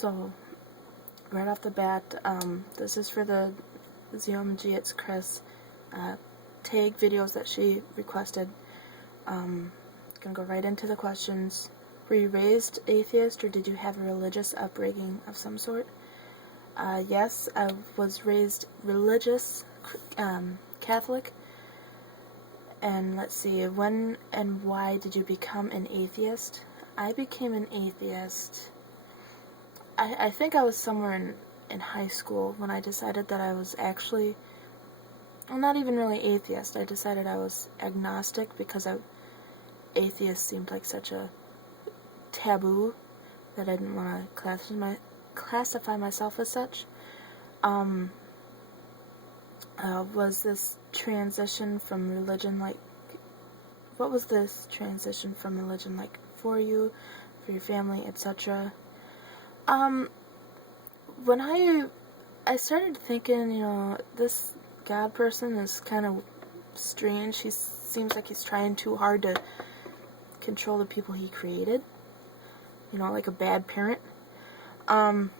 So, right off the bat, this is for the ZOMGitsCriss tag videos that she requested. Gonna go right into the questions. Were you raised atheist, or did you have a religious upbringing of some sort? Yes, I was raised religious, Catholic. And let's see, when and why did you become an atheist? I became an atheist. I think I was somewhere in high school when I decided that I was actually, well, not even really atheist. I decided I was agnostic because atheist seemed like such a taboo that I didn't want to classify myself as such. Was this transition from religion like, what was this transition from religion like for you, for your family, etc.? When I started thinking, this God person is kind of strange. He seems like he's trying too hard to control the people he created. Like a bad parent. Not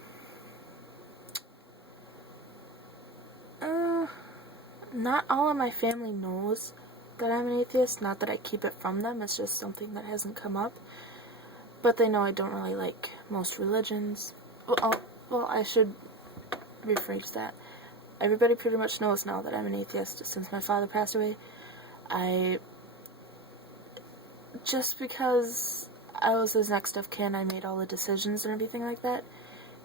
all of my family knows that I'm an atheist. Not that I keep it from them. It's just something that hasn't come up. But they know I don't really like most religions. Well, I should rephrase that. Everybody pretty much knows now that I'm an atheist since my father passed away. Just because I was his next of kin, I made all the decisions and everything like that.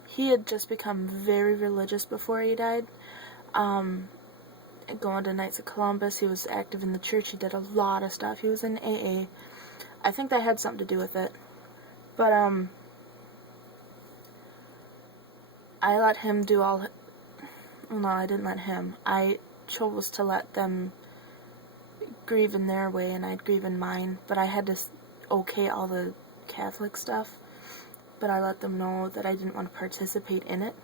He had just become very religious before he died. Going to Knights of Columbus, he was active in the church, he did a lot of stuff. He was in AA. I think that had something to do with it. But, I let him do all... Well, no, I didn't let him. I chose to let them grieve in their way, and I'd grieve in mine. But I had to okay all the Catholic stuff. But I let them know that I didn't want to participate in it.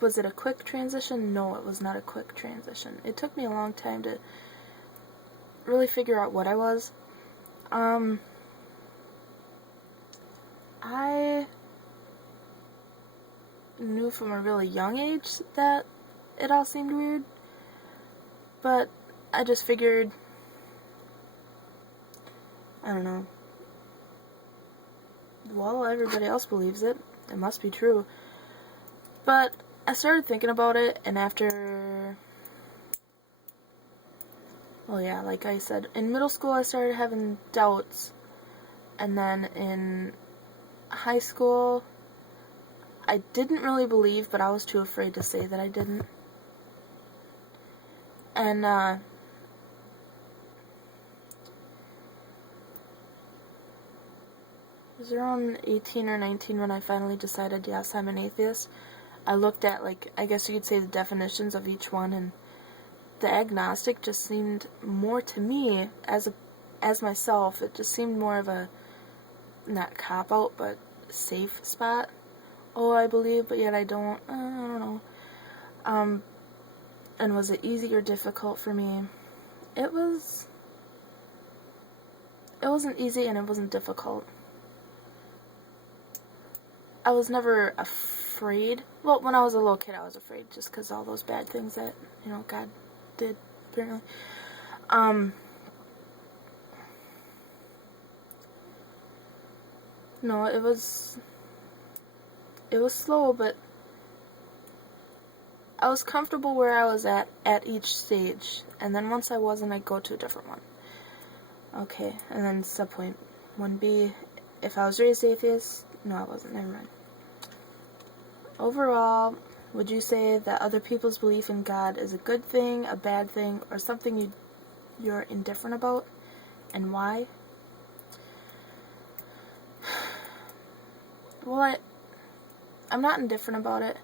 Was it a quick transition? No, it was not a quick transition. It took me a long time to really figure out what I was. I knew from a really young age that it all seemed weird, but I just figured, I don't know, well, everybody else believes it. It must be true. But I started thinking about it, and after, well, yeah, like I said, in middle school I started having doubts, and then in high school I didn't really believe, but I was too afraid to say that I didn't. And, I was around 18 or 19 when I finally decided, yes, I'm an atheist. I looked at, I guess you could say the definitions of each one, and the agnostic just seemed more to me, as myself, it just seemed more of a, not cop-out, but safe spot. Oh, I believe, but yet I don't. I don't know. And was it easy or difficult for me? It wasn't easy, and it wasn't difficult. I was never afraid. Well, when I was a little kid, I was afraid, just because all those bad things that, God did, apparently. No, it was slow, but I was comfortable where I was at each stage, and then once I wasn't, I'd go to a different one. Okay, and then subpoint 1B, if I was raised atheist, no, I wasn't, never mind. Overall, would you say that other people's belief in God is a good thing, a bad thing, or something you're indifferent about, and why? Well, I'm not indifferent about it.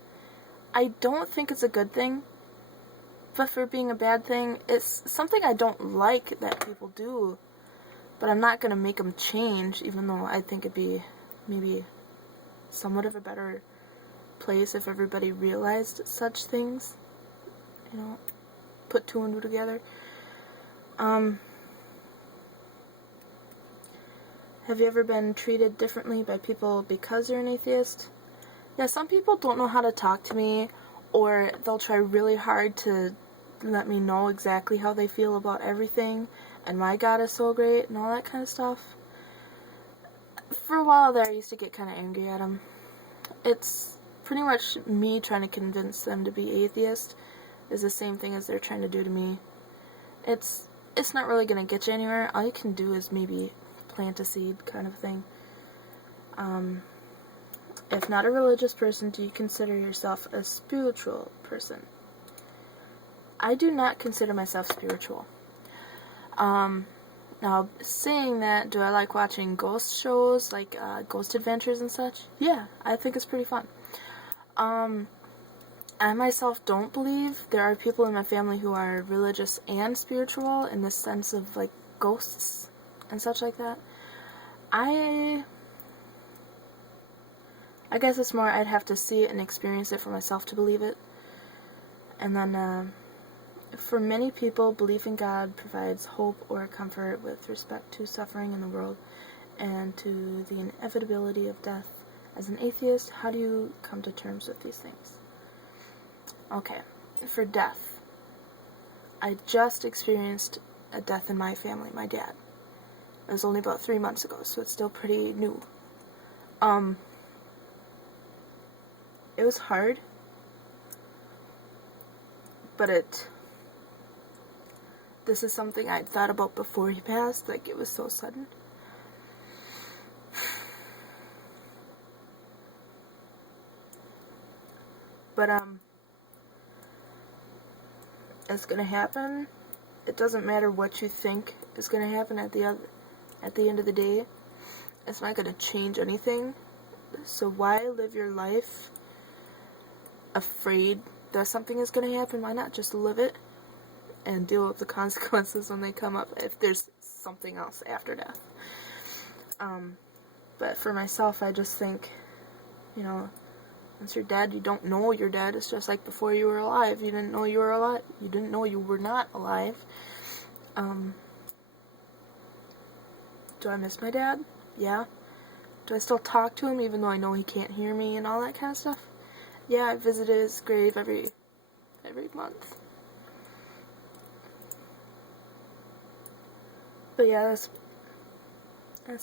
I don't think it's a good thing, but for being a bad thing, it's something I don't like that people do, but I'm not going to make them change, even though I think it'd be maybe somewhat of a better place if everybody realized such things, put two and two together. Have you ever been treated differently by people because you're an atheist? Yeah, some people don't know how to talk to me, or they'll try really hard to let me know exactly how they feel about everything, and my God is so great, and all that kind of stuff. For a while there, I used to get kind of angry at them. It's pretty much me trying to convince them to be atheist is the same thing as they're trying to do to me. It's not really going to get you anywhere. All you can do is maybe plant a seed kind of thing. If not a religious person, do you consider yourself a spiritual person? I do not consider myself spiritual. Now, saying that, do I like watching ghost shows, like Ghost Adventures and such? Yeah, I think it's pretty fun. I myself don't believe there are people in my family who are religious and spiritual in the sense of, like, ghosts and such like that. I guess it's more I'd have to see it and experience it for myself to believe it. And then, for many people, belief in God provides hope or comfort with respect to suffering in the world and to the inevitability of death. As an atheist, how do you come to terms with these things? Okay, for death, I just experienced a death in my family, my dad. It was only about 3 months ago, so it's still pretty new. It was hard, but this is something I'd thought about before he passed, like it was so sudden. But, it's gonna happen. It doesn't matter what you think is gonna happen at the end of the day. It's not gonna change anything. So why live your life afraid that something is gonna happen? Why not just live it and deal with the consequences when they come up, if there's something else after death? But for myself, I just think, once you're dead, you don't know you're dead. It's just like before you were alive. You didn't know you were alive. You didn't know you were not alive. Do I miss my dad? Yeah. Do I still talk to him even though I know he can't hear me and all that kind of stuff? Yeah, I visited his grave every month. But yeah, that's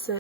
it.